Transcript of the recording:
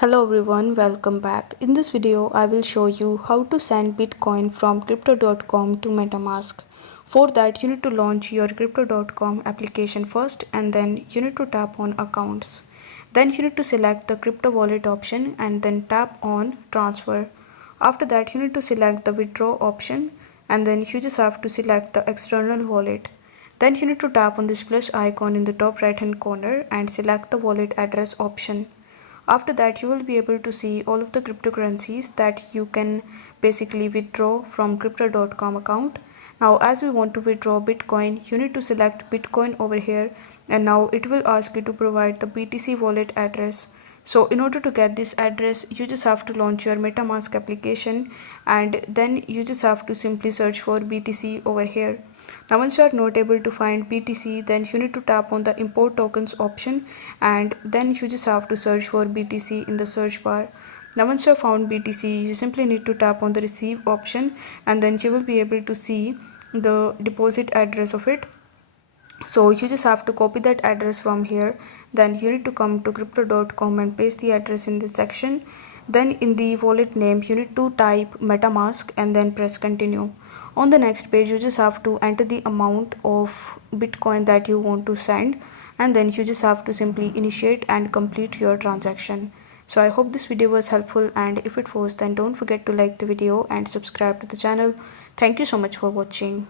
Hello everyone, welcome back. In this video, I will show you how to send Bitcoin from crypto.com to MetaMask. For that, you need to launch your crypto.com application first and then you need to tap on accounts. Then you need to select the crypto wallet option and then tap on transfer. After that, you need to select the withdraw option and then you just have to select the external wallet. Then you need to tap on this plus icon in the top right hand corner and select the wallet address option. After that, you will be able to see all of the cryptocurrencies that you can basically withdraw from crypto.com account. Now, as we want to withdraw Bitcoin, you need to select Bitcoin over here, and now it will ask you to provide the BTC wallet address. So in order to get this address, you just have to launch your MetaMask application and then you just have to simply search for BTC over here. Now once you are not able to find BTC, then you need to tap on the import tokens option and then you just have to search for BTC in the search bar. Now once you have found BTC, you simply need to tap on the receive option and then you will be able to see the deposit address of it. So you just have to copy that address from here. Then you need to come to crypto.com and paste the address in this section. Then in the wallet name you need to type MetaMask and then press continue. On the next page you just have to enter the amount of Bitcoin that you want to send and then you just have to simply initiate and complete your transaction. So I hope this video was helpful, and if it was, then don't forget to like the video and subscribe to the channel. Thank you so much for watching.